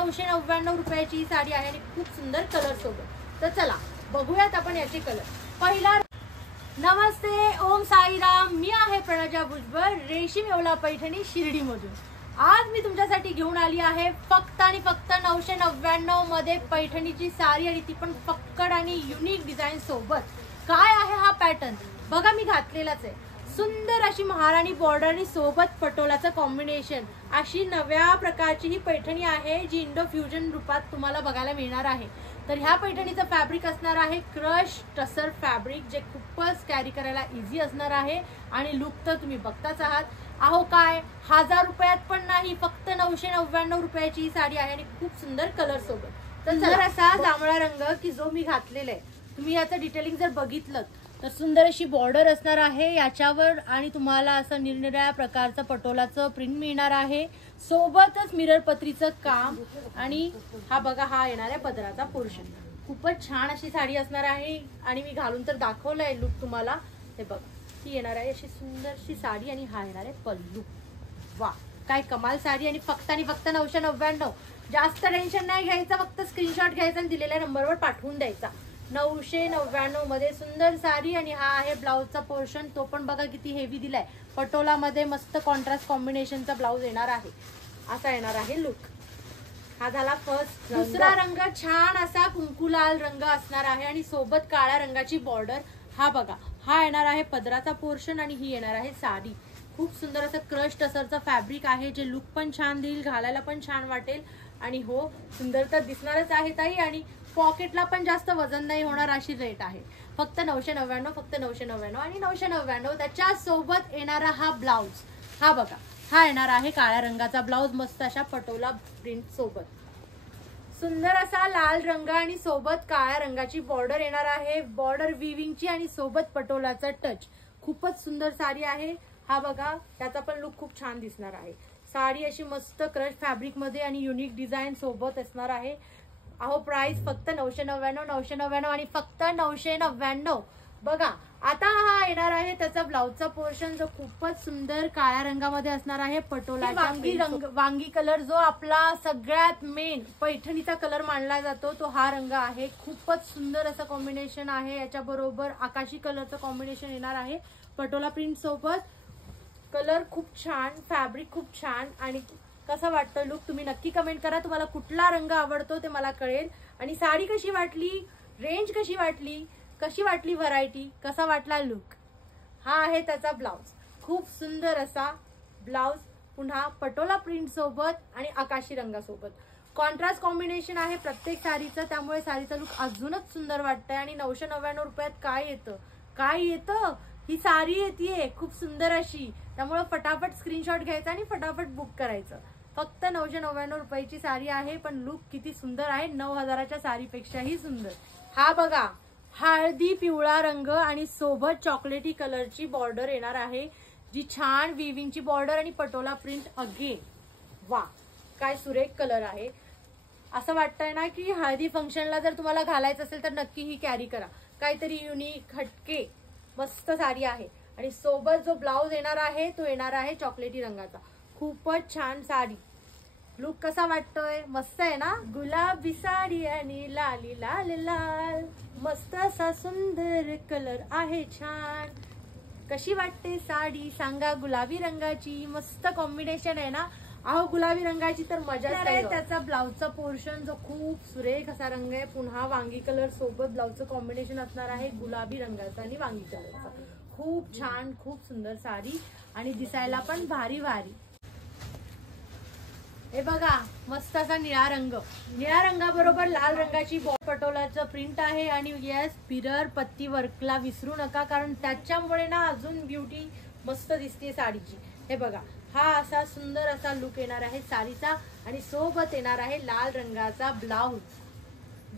999 रुपयाची ही साडी आहे आणि खूप सुंदर कलर सोबत। तर चला बघूयात आपण याचे कलर। पहिला, नमस्ते, ओम साईराम, मी आहे प्रणजा भुजबळ, रेशीम येवला पैठणी शिर्डी मधून। आज मी तुमच्यासाठी घेऊन आली आहे फक्त आणि फक्त 999 मध्ये पैठणीची साडी आणि ती पण फक्कड आणि युनिक डिझाइन सोबत। काय आहे हा पॅटर्न बघा, मी घातलेलाच आहे। सुंदर अशी महाराणी बॉर्डर आणि सोबत पटोलाचं कॉम्बिनेशन, अशी नव्या प्रकारची ही पैठणी आहे जी इंडो फ्युजन रूपात तुम्हाला बघायला मिळणार आहे। तर ह्या पैठणीचं फॅब्रिक असणार आहे क्रश टसर फॅब्रिक, जे खूपच कॅरी करायला इझी असणार आहे आणि लुक तर तुम्ही बघताच आहात। अहो काय 1000 रुपयात पण नाही, फक्त 999 रुपयाची ही साडी आहे आणि खूप सुंदर कलर सोबत। तर सुंदर असा जांभळा रंग की जो मी घातलेला आहे, तुम्ही याचं डिटेलिंग जर बघितलं तर सुंदर अशी बॉर्डर असणार आहे याच्यावर आणि तुम्हाला असं निरनिराळ्या प्रकारचं पटोलाचं प्रिंट मिळणार आहे, सोबतच मिरर पत्रीचं काम। आणि हा बघा, हा येणार आहे पदराचा पोर्शन। खूपच छान अशी साडी असणार आहे आणि मी घालून तर दाखवलंय लुक तुम्हाला। हे बघा, ही येणार आहे अशी सुंदरशी साडी आणि हा येणार आहे पल्लू। वा, काय कमाल साडी आणि फक्त 999। जास्त टेन्शन नाही घ्यायचं, फक्त स्क्रीनशॉट घ्यायचा आणि दिलेल्या नंबरवर पाठवून द्यायचा। 999 मध्ये सुंदर साडी आणि हा आहे ब्लाउजचा पोर्शन, तो पण बघा किती हेवी दिलाय। पटोला मध्ये मस्त कॉन्ट्रास्ट कॉम्बिनेशनचा ब्लाउज येणार आहे, असा येणार आहे लुक। हा झाला फर्स्ट। दुसरा रंग छान असा कुंकू लाल रंग असणार आहे आणि सोबत काळ्या रंगाची बॉर्डर। हा बघा, हा येणार आहे पदराचा पोर्शन आणि ही येणार आहे साडी। खूप सुंदर असं क्रश टसरचं फॅब्रिक आहे, जे लुक पण छान देईल, घालायला पण छान वाटेल आणि हो सुंदर तर दिसणारच आहे ताई, आणि पॉकेटला पण जास्त वजन नाही होणार अशी रेट आहे। फक्त 999, फक्त 999 आणि 999। त्याच्या सोबत येणारा हा ब्लाउज, हा बघा, हा येणार आहे काळ्या रंगाचा ब्लाउज, मस्त अशा पटोला प्रिंट सोबत। सुंदर असा लाल रंग आणि सोबत काळ्या रंगाची बॉर्डर येणार आहे, बॉर्डर विविंगची आणि सोबत पटोलाचा टच। खूपच सुंदर साडी आहे। हा बघा, त्याचा पण लुक खूप छान दिसणार आहे। साडी अशी मस्त क्रश फॅब्रिक मध्ये आणि युनिक डिझाइन सोबत असणार आहे। अहो प्राइस फक्त 999 आणि फक्त 999। बघा, आता हा येणार आहे त्याचा ब्लाउजचा पोर्शन, जो खूपच सुंदर काळ्या रंगामध्ये असणार आहे। पटोलाचा वांगी कलर, जो आपला सगळ्यात मेन पैठणीचा कलर मानला जातो, तो हा रंग आहे। खूपच सुंदर असं कॉम्बिनेशन आहे, याच्या बरोबर आकाशी कलरचं कॉम्बिनेशन येणार आहे पटोला प्रिंट सोबत। कलर खूप छान, फॅब्रिक खूप छान आणि कसं वाटतं लुक तुम्ही नक्की कमेंट करा। तुम्हाला कुठला रंग आवडतो ते मला कळेल। आणि साडी कशी वाटली, रेंज कशी वाटली व्हरायटी, कसा वाटला लुक। हा आहे त्याचा ब्लाउज, खूप सुंदर असा ब्लाउज, पुन्हा पटोला प्रिंट सोबत आणि आकाशी रंगासोबत। कॉन्ट्रास्ट कॉम्बिनेशन आहे प्रत्येक साडीचं, त्यामुळे साडीचा लुक अजूनच सुंदर वाटतंय। आणि 999 रुपयात काय येतं, ही साडी येते खूप सुंदर अशी, त्यामुळे फटाफट स्क्रीनशॉट घ्यायचा आणि फटाफट बुक करायचं। फक्त 999 रुपयाची साडी आहे, पण लुक किती सुंदर आहे, 9000च्या साडीपेक्षाही सुंदर। हा बघा, हळदी पिवळा रंग आणि सोबत चॉकलेटी कलरची बॉर्डर येणार आहे, जी छान विविंगची बॉर्डर आणि पटोला प्रिंट अगेन। वा, काय सुरेख कलर आहे। असं वाटतंय ना की हळदी फंक्शनला जर तुम्हाला घालायचं असेल तर नक्की ही कॅरी करा, काहीतरी युनिक हटके मस्त साडी आहे। आणि सोबत जो ब्लाउज येणार आहे तो येणार आहे चॉकलेटी रंगाचा। खूपच छान साडी, लुक कसा वाटतोय, मस्त आहे ना। गुलाबी साडी आणि लाली लाल लाल, मस्त असा सुंदर कलर आहे छान। कशी वाटते साडी सांगा, गुलाबी रंगाची मस्त कॉम्बिनेशन आहे ना। अहो गुलाबी रंगाची तर मजा आहे। त्याचा ब्लाउजचा पोर्शन जो खूप सुरेख असा रंग आहे, पुन्हा वांगी कलर सोबत ब्लाउजचं कॉम्बिनेशन असणार आहे गुलाबी रंगाचं आणि वांगी कलरचं। खूप छान, खूप सुंदर साडी आणि दिसायला पण भारी भारी। हे बघा, मस्त असा निळा रंग, निळ्या रंगाबरोबर लाल रंगाची पटोलाचं प्रिंट आहे। आणि येस, मिरर पत्ती वर्कला विसरू नका, कारण त्याच्यामुळे ना अजून ब्युटी मस्त दिसते साडीची। हे बघा, हा असा सुंदर असा लुक येणार आहे साडीचा आणि सोबत येणार आहे लाल रंगाचा ब्लाउज,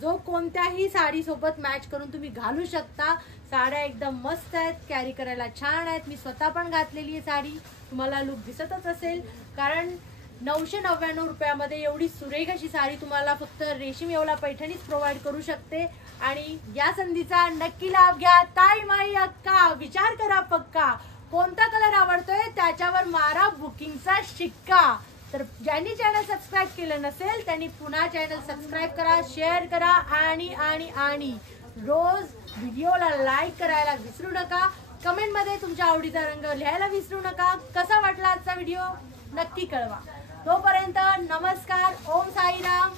जो कोणत्याही साडी सोबत मॅच करून तुम्ही घालू शकता। साड्या एकदम मस्त आहेत, कॅरी करायला छान आहेत। मी स्वतः पण घातलेली आहे साडी, तुम्हाला लुक दिसतच असेल, कारण 999 रुपयामध्ये एवढी सुरेख अशी साडी तुम्हाला फक्त रेशीम येवला पैठणीच प्रोव्हाइड करू शकते। आणि या संधीचा नक्की लाभ घ्या। ताई माई अक्का, विचार करा पक्का, कोणता कलर आवडतोय त्याच्यावर मारा बुकिंगचा शिक्का। तर ज्यांनी चॅनल सबस्क्राईब केलं नसेल त्यांनी पुन्हा चॅनल सबस्क्राईब करा, शेअर करा आणि आणि आणि रोज व्हिडिओला लाईक करायला विसरू नका. कमेंटमध्ये तुमच्या आवडीचा रंग लिहायला विसरू नका. कसा वाटला आजचा व्हिडिओ नक्की कळवा. तोपर्यंत नमस्कार. ओम साईराम.